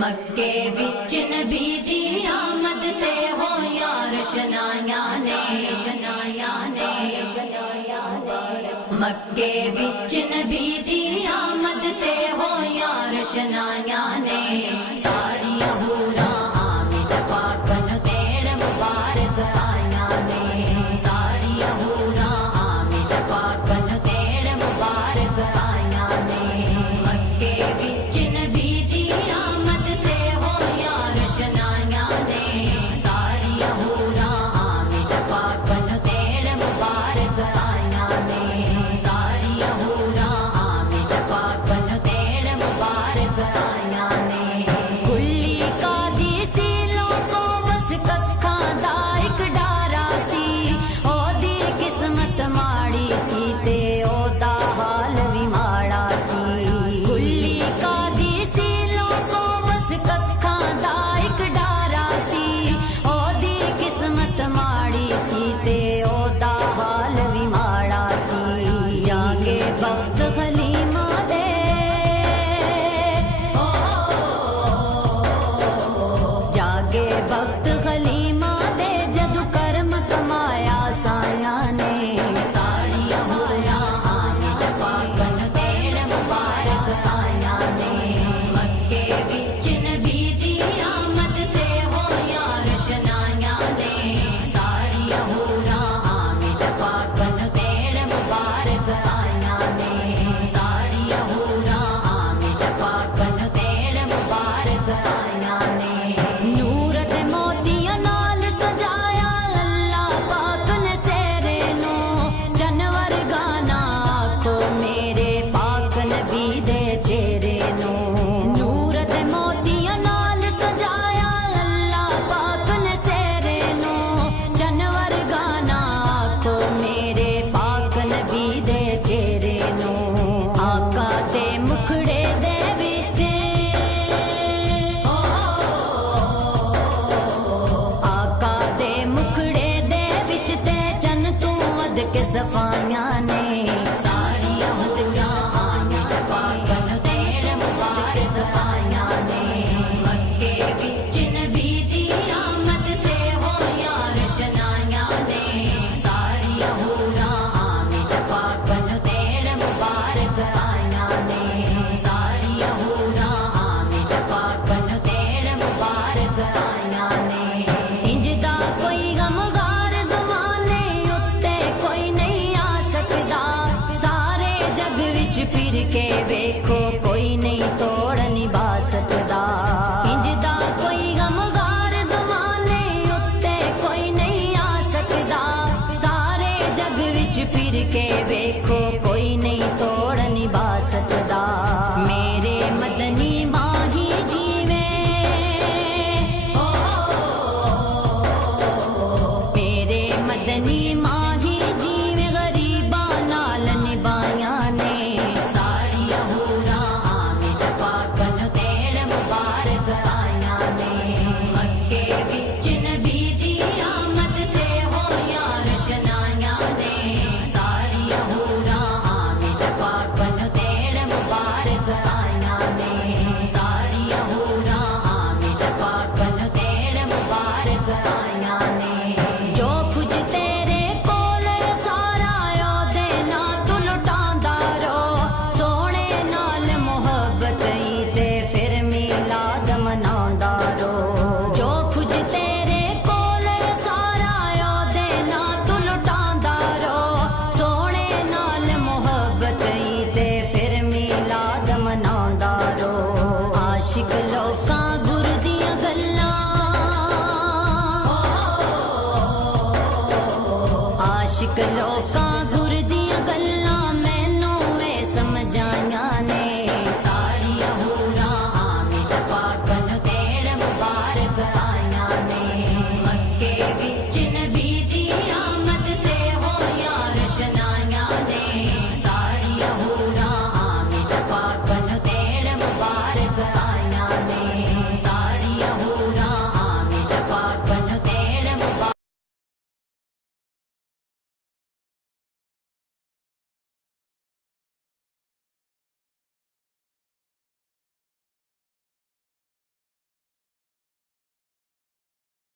मक्के विच नबी दी आमद ते हो यार शनाया ने मक्के विच नबी दी आमद ते हो यार शनाया ने सारी हूरा आमिद पाकन तेड़ मुबारक आया ने सारी हूरा आमिद पाकन तेड़ मुबारक आया ने मक्के विच नबी दी आमद ते हो यार शनाया ने सारी हूरा आमिद पाकन तेड़ मुबारक आया ने सारी हूरा आमिद पाकन तेड़ मुबारक आया ने कुल्ली का दी सीलों को बस कखा दा एक डारा सी ओदी किस्मत माड़ी सी ते ओदा हाल भी माड़ा सी कुल्ली का दी सीलों को बस कखा दा एक डारा सी ओदी किस्मत माड़ी सी ते ओदा हाल भी माड़ा सी जागे वक्त खलीमा दे जागे वक्त खलीमा दे जदू कर्म कमाया साया ने सारी हूरा आमिद पाकन तेड़ मुबारक आया ने मक्के विच नबी दी आमद ते हो यार शनाया ने सारी हूरा आमिद पाकन तेड़ मुबारक आया ने सारी हूरा आमिद पाकन तेड़ मुबारक आया ने नूर ते मोतियां नाल सजाया अल्लाह पाक ने सेरे नो जनवर गाना आखो मेरे पाक नबी दे चेहरे नो नूर ते मोतियां नाल सजाया अल्लाह पाक ने सेरे नो जनवर गाना आखो मेरे पाक नबी दे चेहरे नो आका ते मुखड़े दे विच आका ते मुखड़े दे विच ते चन तू वध के सफाया ने सारी हूरा आमिद पाकन तेड़ मुबारक आया ने मक्के विच नबी दी आमद ते हो यार शनाया ने सारी हूरा आमिद पाकन तेड़ मुबारक आया ने सारी हूरा आमिद पाकन तेड़ मुबारक आया ने इंजदा कोई गमगार ज़माने उत्ते कोई नहीं आ सकदा सारे जग विच फिर के वेखो कोई नहीं तोड़ निभा सकदा इंजदा कोई गमगार ज़माने उत्ते कोई नहीं आ सकदा सारे जग विच फिर के वेखो कोई नहीं तोड़ निभा सकदा मेरे मदनी माही जीवे मेरे मदनी माही जीवे गरीबा नाल निभाया ने सारी हूरा आमिद पाकन तेड़ मुबारक आया ने मक्के विच नबी दी आमद ते हो यार शनाया ने सारी हूरा आमिद पाकन तेड़ मुबारक आया ने सारी हूरा आमिद पाकन तेड़ मुबारक आया ने जो कुछ तेरे कोल सारा ओदे ना तू लुटांदा रो सोने नाल मुहब्बत ही ते फिर मिलाद मनांदा रो जो कुछ तेरे कोल सारा ओदे ना तू लुटांदा रो सोने नाल मुहब्बत ही ते फिर मिलाद मनांदा रो आशिक लोकां गुर दियां गल्लां आशिक लोकां